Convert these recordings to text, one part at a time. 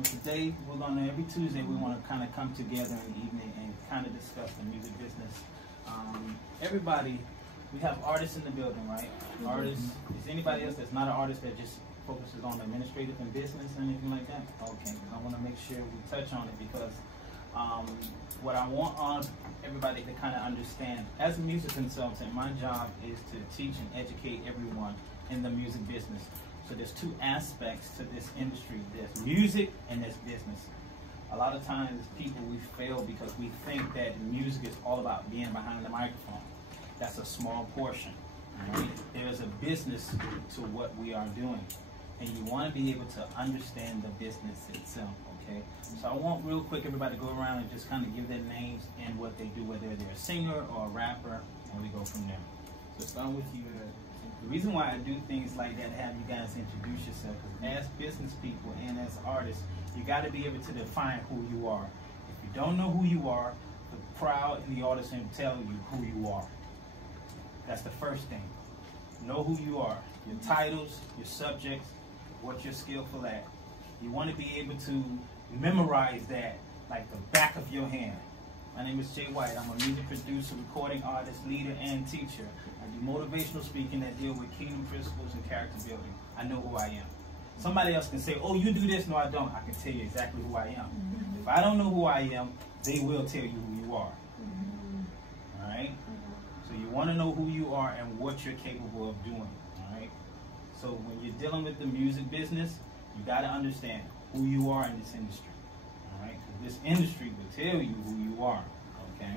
Today, every Tuesday, we want to kind of come together in the evening and kind of discuss the music business. Everybody, we have artists in the building, right? Artists, is anybody else that's not an artist that just focuses on administrative and business or anything like that? Okay, I want to make sure we touch on it because what I want everybody to kind of understand, as a music consultant, my job is to teach and educate everyone in the music business. So there's two aspects to this industry. There's music and there's business. A lot of times people, we fail because we think that music is all about being behind the microphone. That's a small portion. Right? There's a business to what we are doing. And you want to be able to understand the business itself, okay? So I want real quick everybody to go around and just kind of give their names and what they do, whether they're a singer or a rapper, and we go from there. So start with you. The reason why I do things like that, have you guys introduce yourself, because as business people and as artists, you got to be able to define who you are. If you don't know who you are, the crowd and the audience will tell you who you are. That's the first thing. Know who you are. Your titles, your subjects, what you're skillful at. You want to be able to memorize that like the back of your hand. My name is Jay White. I'm a music producer, recording artist, leader, and teacher. I do motivational speaking that deal with kingdom principles and character building. I know who I am. Somebody else can say, oh, you do this. No, I don't. I can tell you exactly who I am. If I don't know who I am, they will tell you who you are. All right? So you want to know who you are and what you're capable of doing. All right? So when you're dealing with the music business, you got to understand who you are in this industry. All right? This industry will tell you who you are. Okay?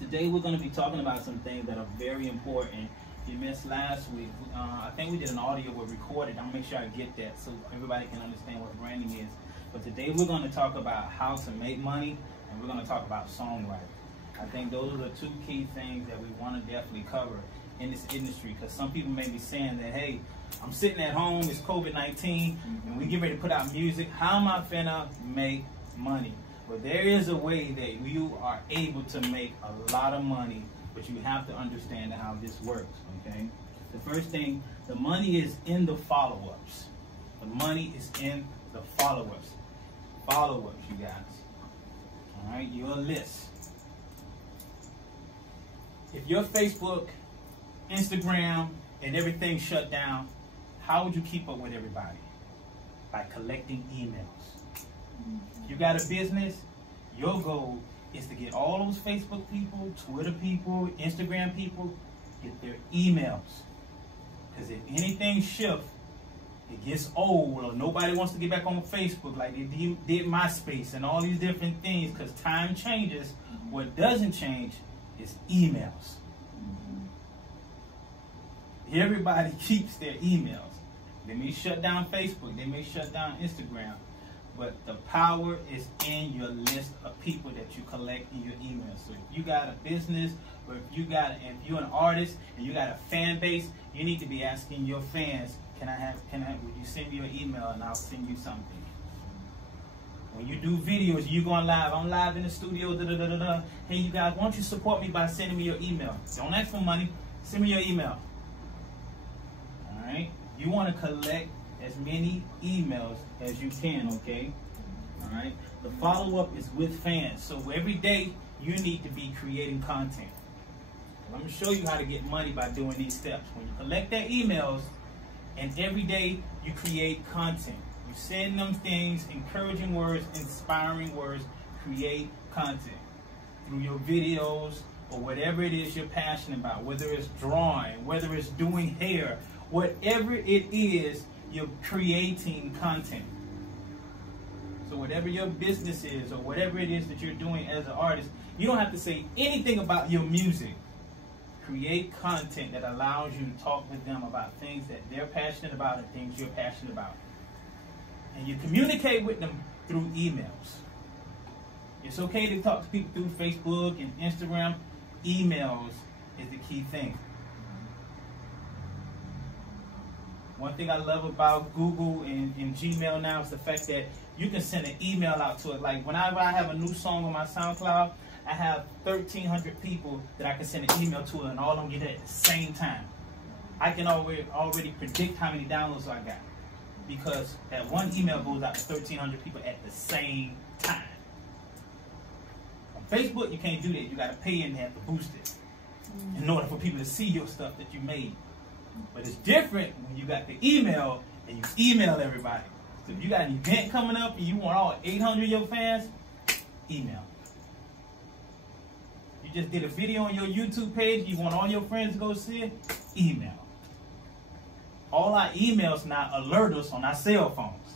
Today we're going to be talking about some things that are very important. If you missed last week, I think we did an audio we recorded. I'll make sure I get that so everybody can understand what branding is. But today we're going to talk about how to make money, and we're going to talk about songwriting. I think those are the two key things that we want to definitely cover in this industry, because some people may be saying that, hey, I'm sitting at home, it's COVID-19, and we get ready to put out music. How am I finna make money? Well, there is a way that you are able to make a lot of money, but you have to understand how this works, okay? The first thing, the money is in the follow-ups. The money is in the follow-ups. Follow-ups, you guys. All right, your list. If your Facebook, Instagram, and everything shut down, how would you keep up with everybody? By collecting emails. If you got a business, your goal is to get all those Facebook people, Twitter people, Instagram people, get their emails. Because if anything shifts, it gets old, or nobody wants to get back on Facebook like they did MySpace and all these different things, because time changes. What doesn't change is emails. Everybody keeps their emails. They may shut down Facebook, they may shut down Instagram, but the power is in your list of people that you collect in your emails. So if you got a business, or if you're an artist and you got a fan base, you need to be asking your fans, would you send me your email and I'll send you something. When you do videos, you going live, I'm live in the studio, Hey, you guys, why don't you support me by sending me your email? Don't ask for money, send me your email. All right? You want to collect as many emails as you can, okay? All right? The follow-up is with fans. So every day, you need to be creating content. I'm going to show you how to get money by doing these steps. When you collect their emails, and every day you create content. You send them things, encouraging words, inspiring words, create content. Through your videos or whatever it is you're passionate about, whether it's drawing, whether it's doing hair, whatever it is, you're creating content. So whatever your business is or whatever it is that you're doing as an artist, you don't have to say anything about your music. Create content that allows you to talk with them about things that they're passionate about and things you're passionate about. And you communicate with them through emails. It's okay to talk to people through Facebook and Instagram. Emails is the key thing. One thing I love about Google and Gmail now is the fact that you can send an email out to it. Like whenever I have a new song on my SoundCloud, I have 1,300 people that I can send an email to, and all of them get it at the same time. I can already predict how many downloads I got. because that one email goes out to 1,300 people at the same time. On Facebook, you can't do that. You got to pay and have to boost it in order for people to see your stuff that you made. But it's different when you got the email and you email everybody. So if you got an event coming up and you want all 800 of your fans, email. You just did a video on your YouTube page, you want all your friends to go see it, email. All our emails now alert us on our cell phones.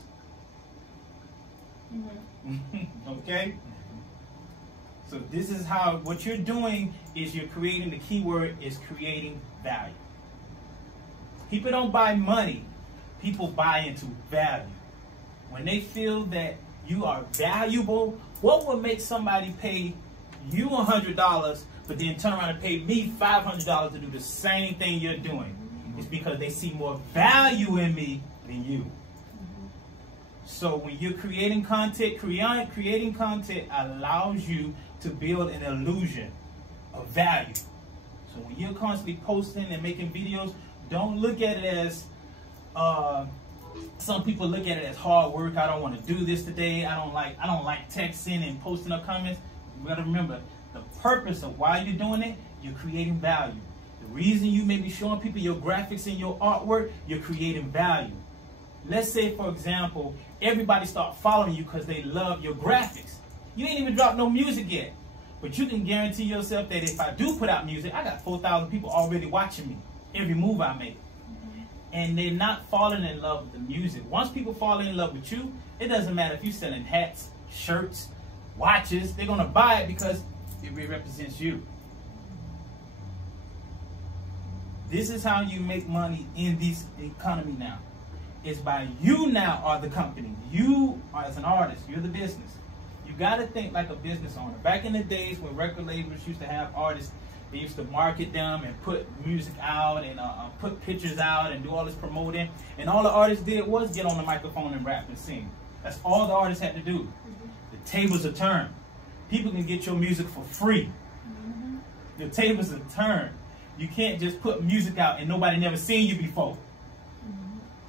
Okay? So this is how, what you're doing is you're creating, the key word is creating value. People don't buy money, people buy into value. When they feel that you are valuable, what would make somebody pay you $100 but then turn around and pay me $500 to do the same thing you're doing? It's because they see more value in me than you. So when you're creating content, creating content allows you to build an illusion of value. So when you're constantly posting and making videos, don't look at it as, some people look at it as hard work. I don't want to do this today. I don't like texting and posting up comments. You got to remember the purpose of why you're doing it. You're creating value. The reason you may be showing people your graphics and your artwork, you're creating value. Let's say, for example, everybody start following you because they love your graphics. You ain't even dropped no music yet. But you can guarantee yourself that if I do put out music, I got 4,000 people already watching me, every move I make. And they're not falling in love with the music. Once people fall in love with you, it doesn't matter if you're selling hats, shirts, watches. They're going to buy it because it represents you. This is how you make money in this economy now. It's by you now are the company. You are, as an artist, you're the business. You got to think like a business owner. Back in the days when record labels used to have artists, they used to market them and put music out and put pictures out and do all this promoting. And all the artists did was get on the microphone and rap and sing. That's all the artists had to do. The tables are turned. People can get your music for free. The tables are turned. You can't just put music out and nobody never seen you before.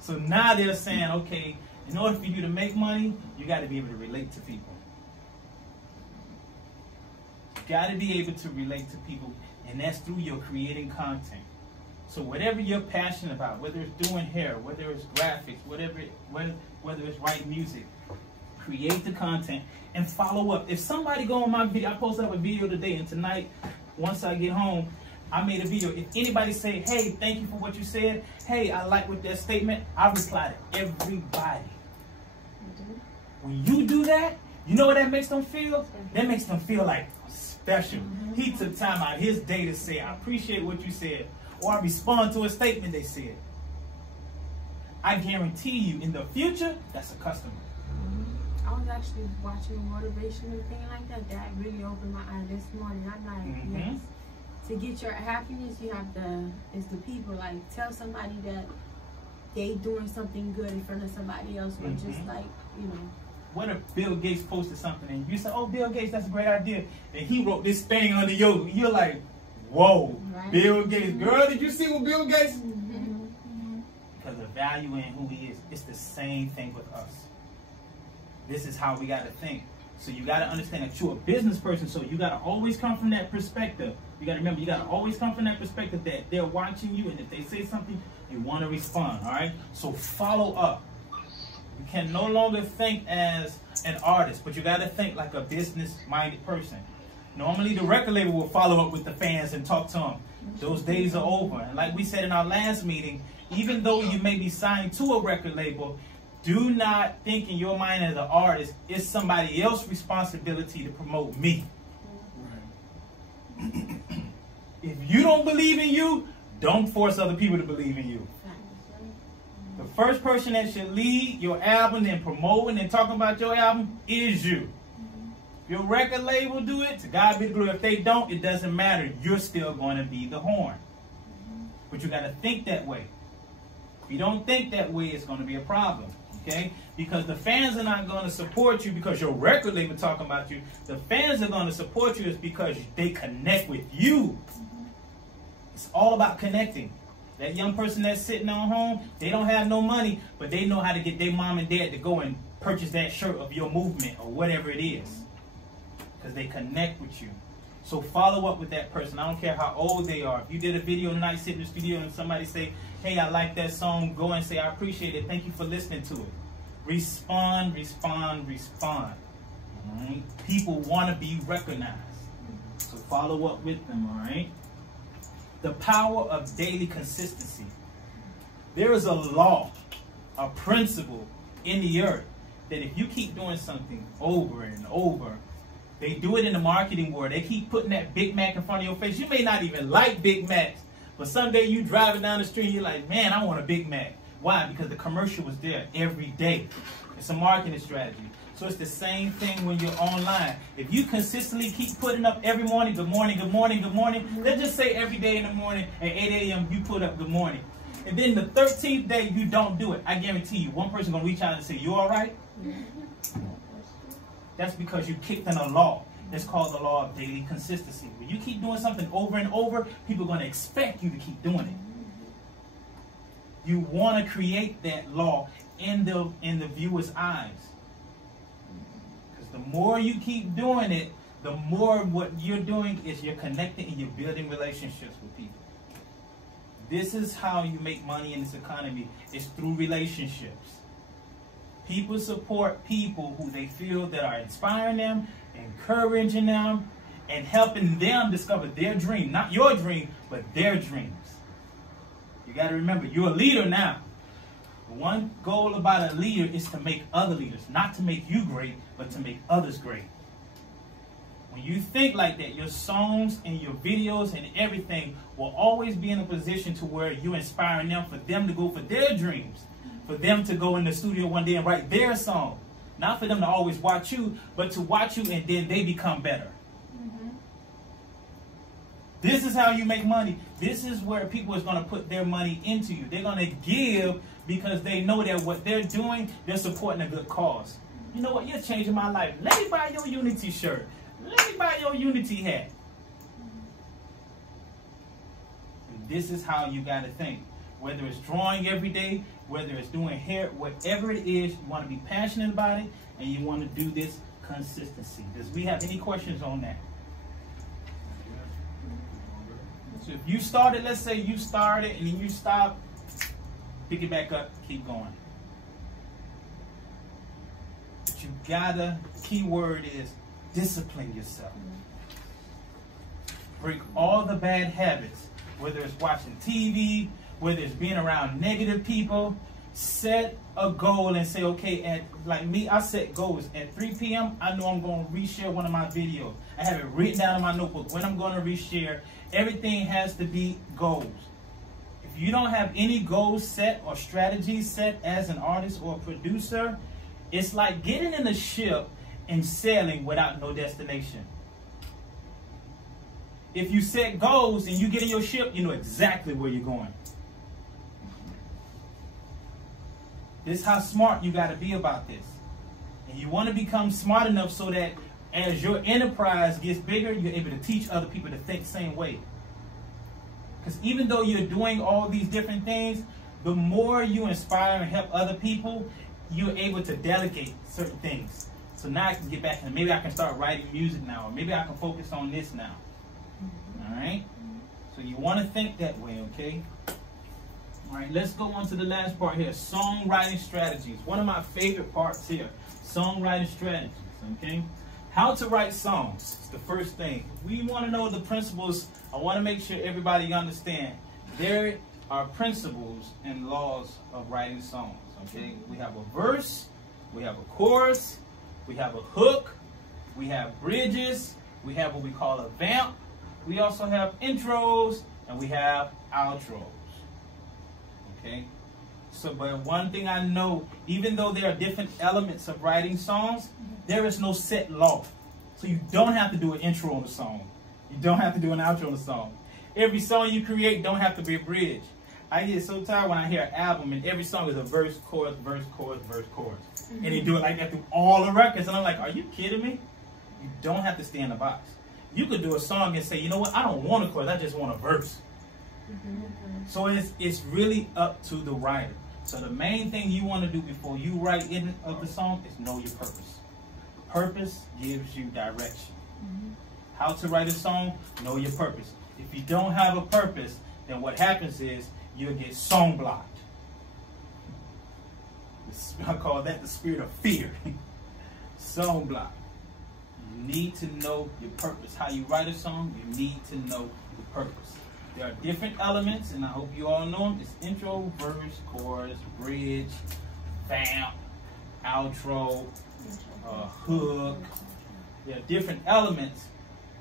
So now they're saying, okay, in order for you to make money, you got to be able to relate to people. You got to be able to relate to people, and that's through your creating content. So whatever you're passionate about, whether it's doing hair, whether it's graphics, whether it's writing music, create the content and follow up. If somebody go on my video, I posted up a video today, and tonight, once I get home, I made a video. If anybody say, hey, thank you for what you said, hey, I like with that statement, I reply to everybody. When you do that, you know what that makes them feel? That makes them feel like special. He took time out of his day to say, I appreciate what you said, or I respond to a statement they said. I guarantee you, in the future, that's a customer. I was actually watching a motivational thing like that. That really opened my eyes this morning. I'm like, yes. To get your happiness, you have to, it's the people. Like, tell somebody that they doing something good in front of somebody else, or just like, you know. What if Bill Gates posted something and you said, oh, Bill Gates, that's a great idea. And he wrote this thing under you're like, whoa, right? Bill Gates. Girl, did you see what Bill Gates? Because of value in who he is. It's the same thing with us. This is how we got to think. So you got to understand that you're a business person, so you got to always come from that perspective. You got to remember, you got to always come from that perspective that they're watching you, and if they say something, you want to respond, all right? So follow up. You can no longer think as an artist, but you got to think like a business-minded person. Normally, the record label will follow up with the fans and talk to them. Those days are over. And like we said in our last meeting, even though you may be signed to a record label, do not think in your mind as an artist, it's somebody else's responsibility to promote me. If you don't believe in you, don't force other people to believe in you. The first person that should lead your album and promoting and talking about your album is you. If your record label do it, to God be the glory. If they don't, it doesn't matter. You're still going to be the horn. But you got to think that way. If you don't think that way, it's going to be a problem. Okay? Because the fans are not going to support you because your record label talking about you. The fans are going to support you is because they connect with you. It's all about connecting. That young person that's sitting on home, they don't have no money, but they know how to get their mom and dad to go and purchase that shirt of your movement or whatever it is. Because they connect with you. So follow up with that person. I don't care how old they are. If you did a video tonight, sit in the studio and somebody say, hey, I like that song, go and say, I appreciate it. Thank you for listening to it. Respond, respond, respond. All right? People want to be recognized. So follow up with them, all right? The power of daily consistency. There is a law, a principle in the earth that if you keep doing something over and over, they do it in the marketing world. They keep putting that Big Mac in front of your face. You may not even like Big Macs, but someday you driving down the street, you're like, man, I want a Big Mac. Why? Because the commercial was there every day. It's a marketing strategy. So it's the same thing when you're online. If you consistently keep putting up every morning, good morning, good morning, good morning. Let's just say every day in the morning at 8 a.m. you put up good morning. And then the 13th day you don't do it. I guarantee you, one person going to reach out and say, you all right? That's because you kicked in a law. It's called the law of daily consistency. When you keep doing something over and over, people are going to expect you to keep doing it. You want to create that law in the viewer's eyes. Because the more you keep doing it, the more what you're doing is you're connecting and you're building relationships with people. This is how you make money in this economy. It's through relationships. People support people who they feel that are inspiring them, encouraging them, and helping them discover their dream. Not your dream, but their dreams. You got to remember, you're a leader now. One goal about a leader is to make other leaders. Not to make you great, but to make others great. When you think like that, your songs and your videos and everything will always be in a position to where you're inspiring them for them to go for their dreams. For them to go in the studio one day and write their song. Not for them to always watch you, but to watch you and then they become better. Mm-hmm. This is how you make money. This is where people is going to put their money into you. They're going to give because they know that what they're doing, they're supporting a good cause. You know what? You're changing my life. Let me buy your Unity shirt. Let me buy your Unity hat. And this is how you got to think. Whether it's drawing every day, whether it's doing hair, whatever it is, you want to be passionate about it, and you want to do this consistency. Does we have any questions on that? So if you started, let's say you started and then you stop, pick it back up, keep going. But you gotta, key word is discipline yourself. Break all the bad habits, whether it's watching TV, whether it's being around negative people. Set a goal and say, okay, like me, I set goals. At 3 p.m., I know I'm going to reshare one of my videos. I have it written down in my notebook when I'm going to reshare. Everything has to be goals. If you don't have any goals set or strategies set as an artist or a producer, it's like getting in a ship and sailing without no destination. If you set goals and you get in your ship, you know exactly where you're going. This is how smart you got to be about this. And you want to become smart enough so that as your enterprise gets bigger, you're able to teach other people to think the same way. Because even though you're doing all these different things, the more you inspire and help other people, you're able to delegate certain things. So now I can get back and maybe I can start writing music now, or maybe I can focus on this now. All right? So you want to think that way, okay? All right, let's go on to the last part here, songwriting strategies. One of my favorite parts here, songwriting strategies, okay? How to write songs is the first thing. We want to know the principles. I want to make sure everybody understand. There are principles and laws of writing songs, okay? We have a verse, we have a chorus, we have a hook, we have bridges, we have what we call a vamp, we also have intros, and we have outros. Okay, so but one thing I know, even though there are different elements of writing songs, there is no set law. So you don't have to do an intro on the song. You don't have to do an outro on the song. Every song you create don't have to be a bridge. I get so tired when I hear an album and every song is a verse, chorus, verse, chorus, verse, chorus. And they do it like that through all the records. And I'm like, are you kidding me? You don't have to stay in the box. You could do a song and say, you know what, I don't want a chorus, I just want a verse. So it's really up to the writer. So the main thing you want to do before you write in of the song is know your purpose. Purpose gives you direction. How to write a song? Know your purpose. If you don't have a purpose, then what happens is you'll get song blocked. I call that the spirit of fear. Song block. You need to know your purpose. How you write a song, you need to know the purpose. There are different elements, and I hope you all know them. It's intro, verse, chorus, bridge, vamp, outro, hook. There are different elements,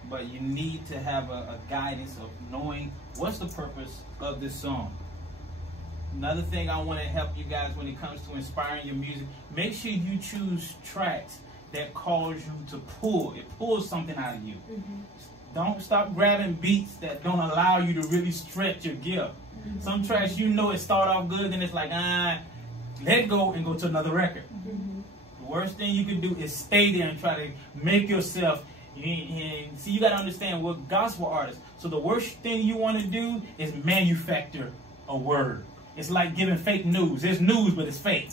but you need to have a guidance of knowing what's the purpose of this song. Another thing I want to help you guys when it comes to inspiring your music, make sure you choose tracks that cause you to pull. It pulls something out of you. Don't stop grabbing beats that don't allow you to really stretch your gift. Some tracks, you know, it start off good, then it's like, let go and go to another record. The worst thing you can do is stay there and try to make yourself. And see, you got to understand, we're gospel artists. So the worst thing you want to do is manufacture a word. It's like giving fake news. It's news, but it's fake.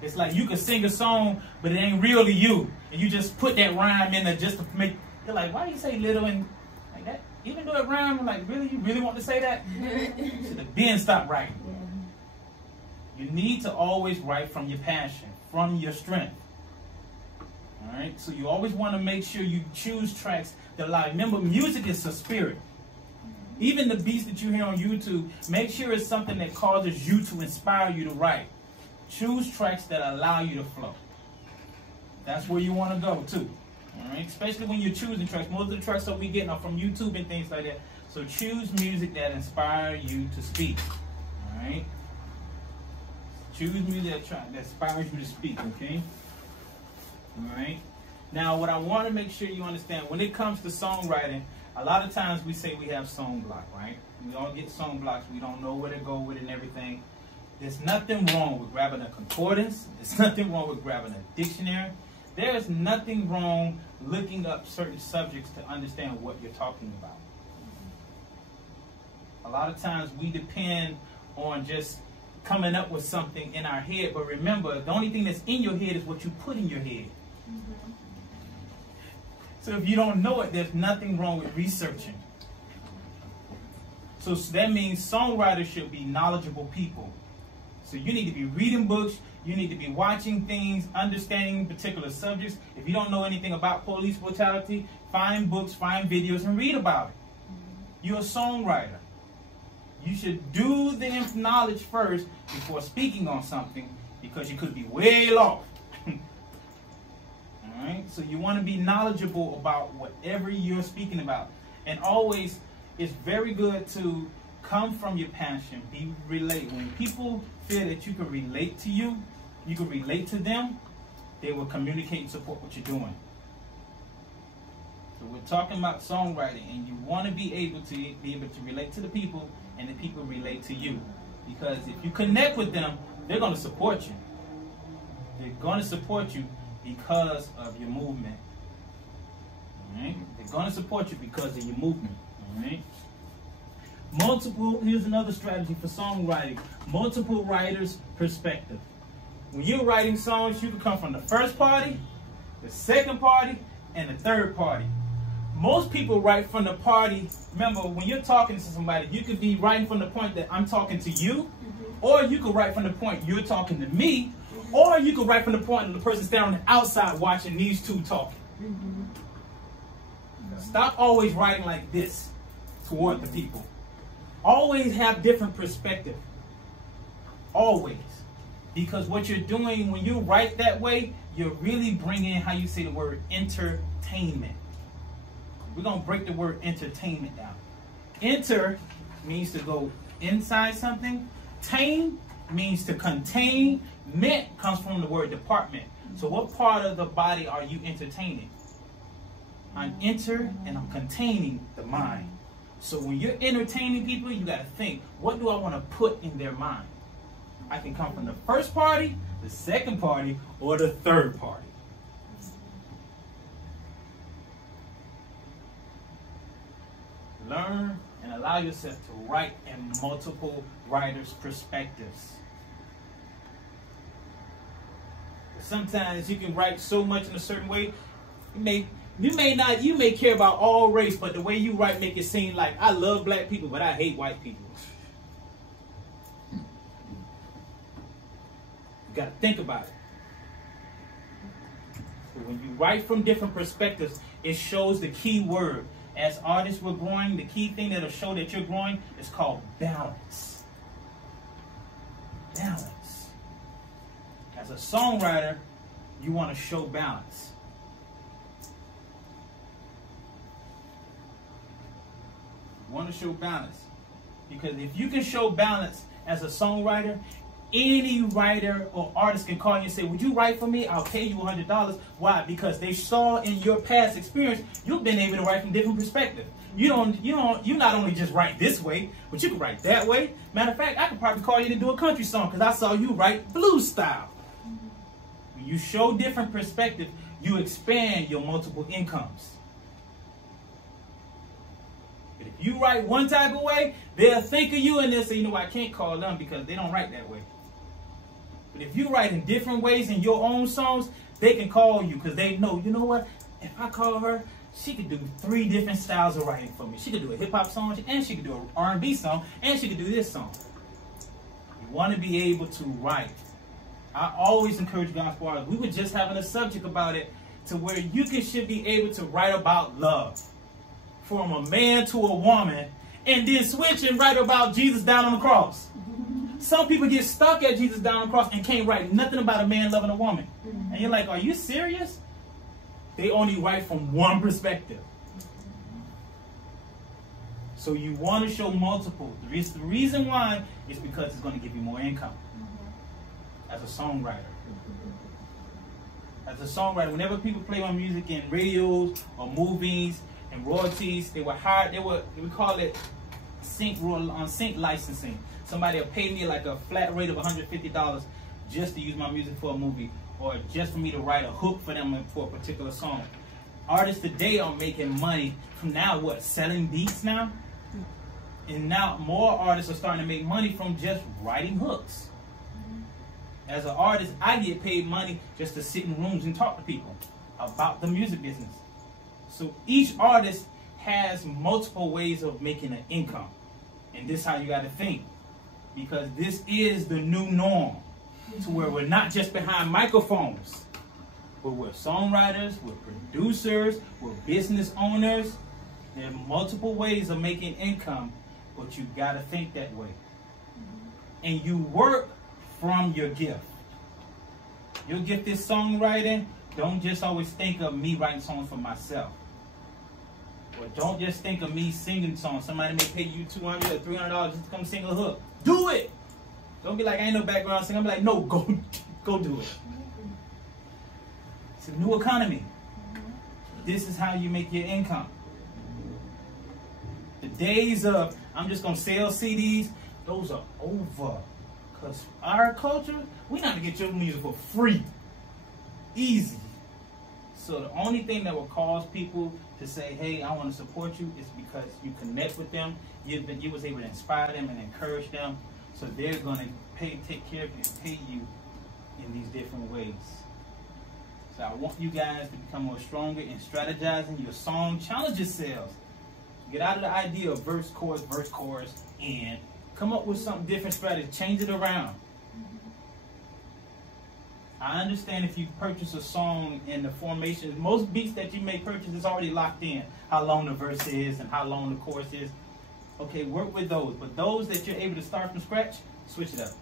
It's like you can sing a song, but it ain't really you. And you just put that rhyme in there just to make, you're like, why do you say little and like that? Even though it rhyme, I'm like, really? You really want to say that? So then stop writing. You need to always write from your passion, from your strength. All right? So you always want to make sure you choose tracks that allow. Remember, music is a spirit. Even the beats that you hear on YouTube, make sure it's something that causes you to inspire you to write. Choose tracks that allow you to flow. That's where you want to go too. All right? Especially when you're choosing tracks. Most of the tracks that we get are from YouTube and things like that. So choose music that inspires you to speak. All right? Choose music that inspires you to speak, okay? All right? Now, what I want to make sure you understand, when it comes to songwriting, a lot of times we say we have song block, right? We all get song blocks. We don't know where to go with it and everything. There's nothing wrong with grabbing a concordance. There's nothing wrong with grabbing a dictionary. There's nothing wrong looking up certain subjects to understand what you're talking about. A lot of times we depend on just coming up with something in our head, but remember, the only thing that's in your head is what you put in your head. So if you don't know it, there's nothing wrong with researching. So that means songwriters should be knowledgeable people. So you need to be reading books, you need to be watching things, understanding particular subjects. If you don't know anything about police brutality, find books, find videos, and read about it. You're a songwriter. You should do the knowledge first before speaking on something, because you could be way off. Alright? So you want to be knowledgeable about whatever you're speaking about. And always, it's very good to come from your passion, be relate. When people feel that you can relate to you, you can relate to them, they will communicate and support what you're doing. So we're talking about songwriting, and you want to be able to relate to the people, and the people relate to you. Because if you connect with them, they're going to support you. They're going to support you because of your movement. All right? They're going to support you because of your movement. All right? Here's another strategy for songwriting. Multiple writers' perspective. When you're writing songs, you can come from the first party, the second party, and the third party. Most people write from the party. Remember, when you're talking to somebody, you could be writing from the point that I'm talking to you, or you could write from the point you're talking to me, or you could write from the point of the person standing on the outside watching these two talking. Stop always writing like this toward the people. Always have different perspective. Always. Because what you're doing when you write that way, you're really bringing, how you say the word, entertainment. We're going to break the word entertainment down. Enter means to go inside something. Tain means to contain. Ment comes from the word department. So what part of the body are you entertaining? I'm and I'm containing the mind. So when you're entertaining people, you got to think, what do I want to put in their mind? I can come from the first party, the second party, or the third party. Learn and and allow yourself to write in multiple writers' perspectives. Sometimes you can write so much in a certain way, you may care about all race, but the way you write make it seem like I love black people, but I hate white people. You got to think about it. So when you write from different perspectives, it shows the key word. As artists, we're growing. The key thing that'll show that you're growing is called balance. Balance. As a songwriter, you want to show balance. You want to show balance. Because if you can show balance as a songwriter, any writer or artist can call you and say, would you write for me? I'll pay you $100. Why? Because they saw in your past experience, you've been able to write from different perspectives. You not only just write this way, but you can write that way. Matter of fact, I could probably call you to do a country song because I saw you write blues style. When you show different perspectives, you expand your multiple incomes. But if you write one type of way, they'll think of you and they'll say, you know what, I can't call them because they don't write that way. But if you write in different ways in your own songs, they can call you because they know, you know what, if I call her, she could do 3 different styles of writing for me. She could do a hip-hop song, and she could do an R&B song, and she could do this song. You want to be able to write. I always encourage gospel artists. We were just having a subject about it to where you should be able to write about love. From a man to a woman, and then switch and write about Jesus down on the cross. Some people get stuck at Jesus down on the cross and can't write nothing about a man loving a woman. And you're like, are you serious? They only write from one perspective. So you want to show multiple. The reason why is because it's going to give you more income as a songwriter. As a songwriter, whenever people play my music in radios or movies and royalties, they would call it sync licensing. Somebody will pay me like a flat rate of $150 just to use my music for a movie, or just for me to write a hook for them for a particular song. Artists today are making money from now what? Selling beats now? And now more artists are starting to make money from just writing hooks. As an artist, I get paid money just to sit in rooms and talk to people about the music business. So each artist has multiple ways of making an income. And this is how you got to think. Because this is the new norm. To where we're not just behind microphones, but we're songwriters, we're producers, we're business owners. There are multiple ways of making income, but you got to think that way. And you work from your gift. Your gift is songwriting. Don't just always think of me writing songs for myself. Or don't just think of me singing songs. Somebody may pay you $200 or $300 just to come sing a hook. Do it! Don't be like, I ain't no background singer. I'm like, no, go do it. It's a new economy. This is how you make your income. The days of, I'm just going to sell CDs, those are over. Because our culture, we not to get your music for free. Easy. So the only thing that will cause people to say, hey, I want to support you is because you connect with them. You was able to inspire them and encourage them. So they're going to take care of you and pay you in these different ways. So I want you guys to become more stronger in strategizing your song. Challenge yourselves. Get out of the idea of verse, chorus, and come up with something different strategy. Change it around. I understand if you purchase a song in the formation, most beats that you may purchase is already locked in. How long the verse is and how long the chorus is. Okay, work with those. But those that you're able to start from scratch, switch it up.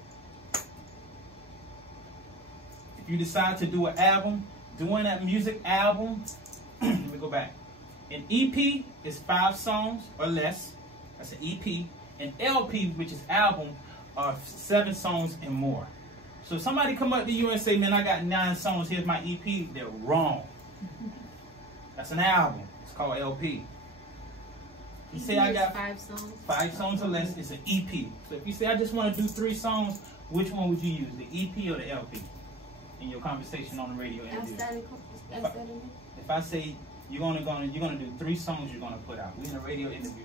If you decide to do an album, doing that music album, let me go back. An EP is 5 songs or less. That's an EP. An LP, which is album, are 7 songs and more. So if somebody come up to you and say, man, I got 9 songs, here's my EP, they're wrong. That's an album. It's called LP. You say I got 5 songs or less, it's an EP. So if you say I just want to do 3 songs, which one would you use, the EP or the LP? In your conversation on the radio interview. If I say you're gonna do 3 songs you're gonna put out, we're in a radio interview.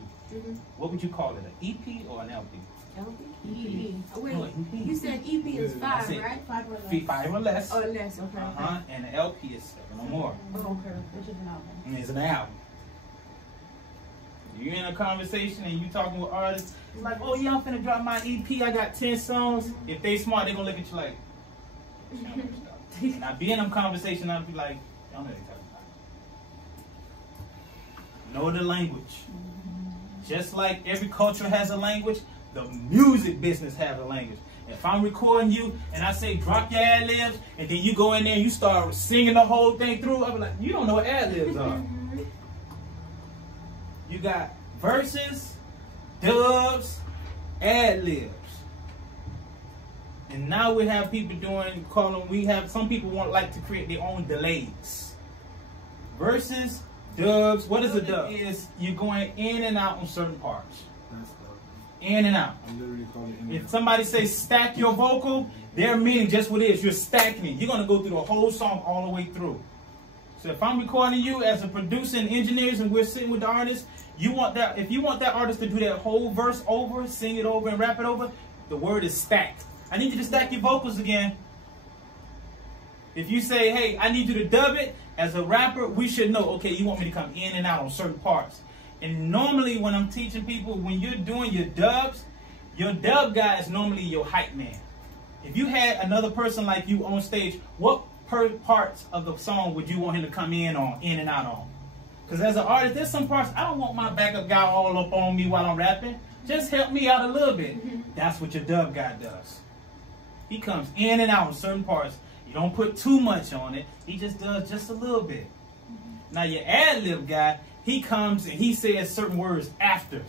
What would you call it? An EP or an LP? LP? EP. Wait, No, EP. you said EP is 5, right? 5 or less. 5 or less. Or less, okay. And an LP is 7 or more. Oh, okay. Which is an album. And it's an album. You're in a conversation and you talking with artists, it's like, oh yeah, I'm finna drop my EP, I got 10 songs. If they smart, they gonna look at you like, and I be in them conversations, I'll be like, y'all know what they're talking about. Know the language. Just like every culture has a language, the music business has a language. If I'm recording you and I say drop your ad-libs, and then you go in there and you start singing the whole thing through, I'll be like, you don't know what ad-libs are. You got verses, dubs, ad-libs. And now we have people doing, some people like to create their own delays. Verses, dubs, what is a dub? Is you're going in and out on certain parts. In and out. If somebody says stack your vocal, their meaning just what it is. You're stacking it. You're going to go through the whole song all the way through. So if I'm recording you as a producer and engineers and we're sitting with the artist, you want that. If you want that artist to do that whole verse over, sing it over and rap it over, the word is stacked. I need you to stack your vocals again. If you say, hey, I need you to dub it, as a rapper, we should know, okay, you want me to come in and out on certain parts. And normally when I'm teaching people, when you're doing your dubs, your dub guy is normally your hype man. If you had another person like you on stage, what parts of the song would you want him to come in and out on? Because as an artist, there's some parts, I don't want my backup guy all up on me while I'm rapping. Just help me out a little bit. That's what your dub guy does. He comes in and out on certain parts. You don't put too much on it. He just does just a little bit. Now your ad-lib guy, he comes and he says certain words after.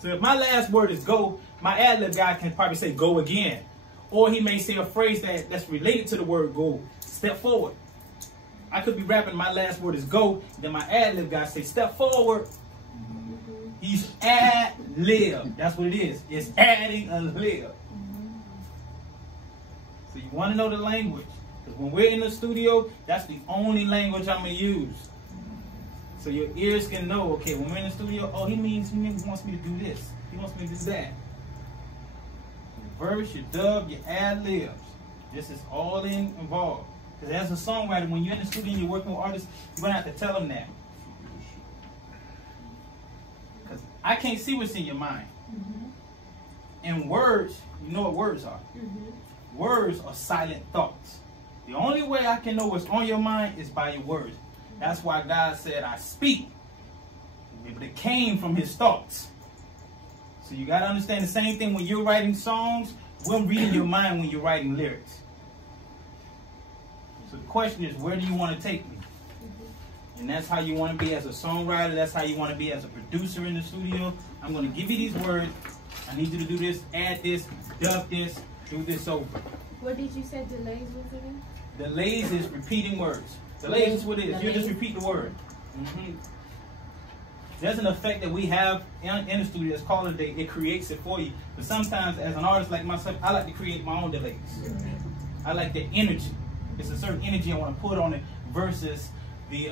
So if my last word is go, my ad-lib guy can probably say go again. Or he may say a phrase that's related to the word go. Step forward. I could be rapping, my last word is go, then my ad-lib guy say step forward. He's ad-lib. That's what it is. It's adding a lib. So you want to know the language. Because when we're in the studio, that's the only language I'm going to use. So your ears can know, okay, when we're in the studio, oh, he wants me to do this. He wants me to do that. Your verse, your dub, your ad-libs. This is all involved. Because as a songwriter, when you're in the studio and you're working with artists, you're going to have to tell them that. Because I can't see what's in your mind. And words, you know what words are. Words are silent thoughts. The only way I can know what's on your mind is by your words. That's why God said, I speak. But it came from his thoughts. So you got to understand the same thing when you're writing songs. We're reading your mind when you're writing lyrics. So the question is, where do you want to take me? And that's how you want to be as a songwriter. That's how you want to be as a producer in the studio. I'm going to give you these words. I need you to do this, add this, dub this, do this over. What did you say delays was again? Delays is repeating words. Delays is what it is. You just repeat the word. There's an effect that we have in the studio. It's called a delay. It creates it for you. But sometimes, as an artist like myself, I like to create my own delays. I like the energy. It's a certain energy I want to put on it versus the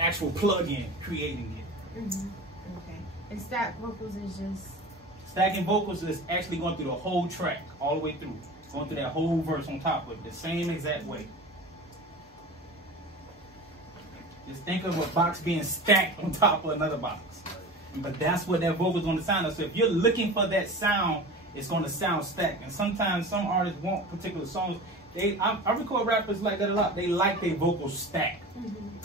actual plug-in creating it. Okay. And stack vocals is just... Stacking vocals is actually going through the whole track, all the way through. Going through that whole verse on top of it, the same exact way. Just think of a box being stacked on top of another box. But that's what that vocal is going to sound like. So if you're looking for that sound, it's going to sound stacked. And sometimes some artists want particular songs. I record rappers like that a lot. They like their vocals stacked.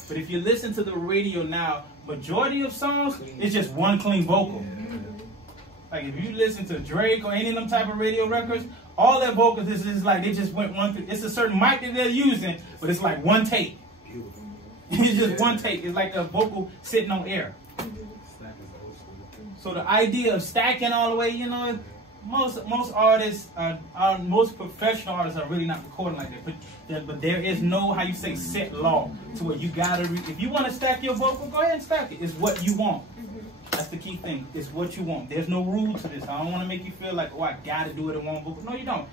But if you listen to the radio now, majority of songs, it's just one clean vocal. Like if you listen to Drake or any of them type of radio records, all their vocals is like they just went one through. It's a certain mic that they're using, but it's like one take. It's just one take. It's like a vocal sitting on air. So the idea of stacking all the way, you know, most artists, most professional artists are really not recording like that. But there is no, how you say, set law to where you gotta. If you want to stack your vocal, go ahead and stack it. It's what you want. That's the key thing. It's what you want. There's no rule to this. I don't want to make you feel like, oh, I got to do it in one vocal. No, you don't.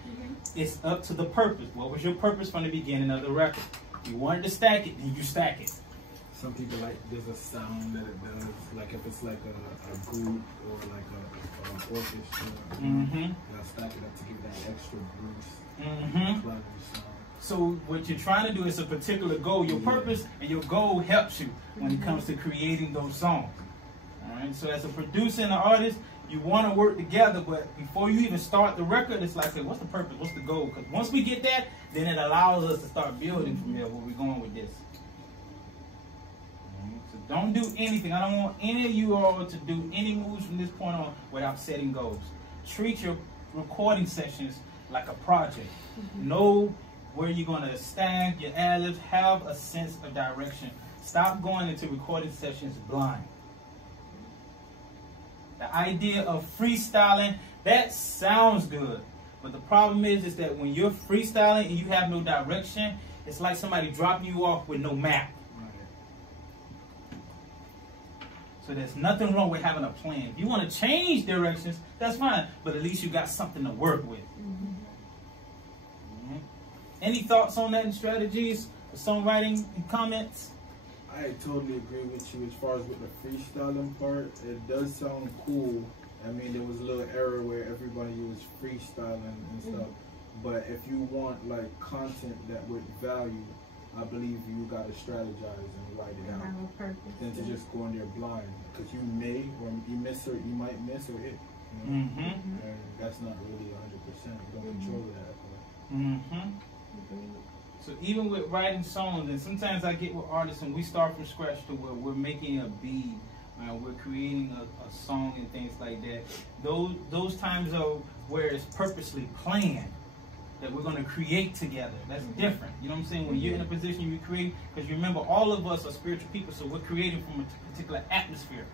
It's up to the purpose. What was your purpose from the beginning of the record? You wanted to stack it, then you stack it. some people like there's a sound that it does, like if it's like a group or like a orchestra, they'll stack it up to give that extra boost. So what you're trying to do is a particular goal. Your purpose and your goal helps you when it comes to creating those songs. All right. So as a producer and an artist, you want to work together, but before you even start the record, it's like, hey, what's the purpose? What's the goal? Because once we get that, then it allows us to start building from there where we're going with this. So don't do anything. I don't want any of you all to do any moves from this point on without setting goals. Treat your recording sessions like a project. Know where you're going to stand, your ad-libs, have a sense of direction. Stop going into recording sessions blind. The idea of freestyling, that sounds good. But the problem is that when you're freestyling and you have no direction, it's like somebody dropping you off with no map. So there's nothing wrong with having a plan. If you want to change directions, that's fine. But at least you got something to work with. Any thoughts on that and strategies, songwriting, and comments? I totally agree with you as far as with the freestyling part. It does sound cool. I mean, there was a little error where everybody was freestyling and stuff. But if you want like content that with value, I believe you gotta strategize and write it out. Than to just go in there blind, because you may or you miss or you might miss or hit. You know? And that's not really 100%. You don't control that. So even with writing songs, and sometimes I get with artists and we start from scratch to where we're making a beat, we're creating a song and things like that. Those times are where it's purposely planned that we're going to create together. That's different. You know what I'm saying? When you're in a position you create, because you remember all of us are spiritual people, so we're creating from a particular atmosphere.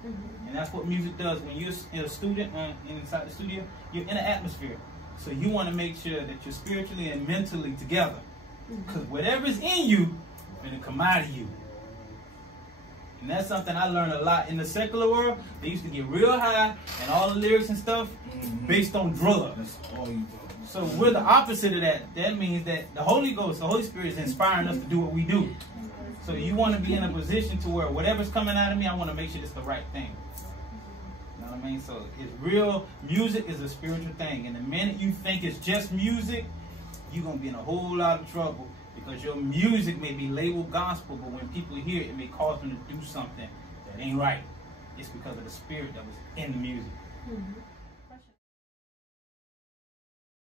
And that's what music does. When you're a student inside the studio, you're in an atmosphere. So you want to make sure that you're spiritually and mentally together. Because whatever's in you is going to come out of you. And that's something I learned a lot in the secular world. They used to get real high and all the lyrics and stuff based on drugs. That's all you do. So we're the opposite of that. That means that the Holy Ghost, the Holy Spirit is inspiring us to do what we do. So you want to be in a position to where whatever's coming out of me, I want to make sure it's the right thing. You know what I mean? So it's real. Music is a spiritual thing. And the minute you think it's just music, you're going to be in a whole lot of trouble, because your music may be labeled gospel, but when people hear it, it may cause them to do something that ain't right. It's because of the spirit that was in the music.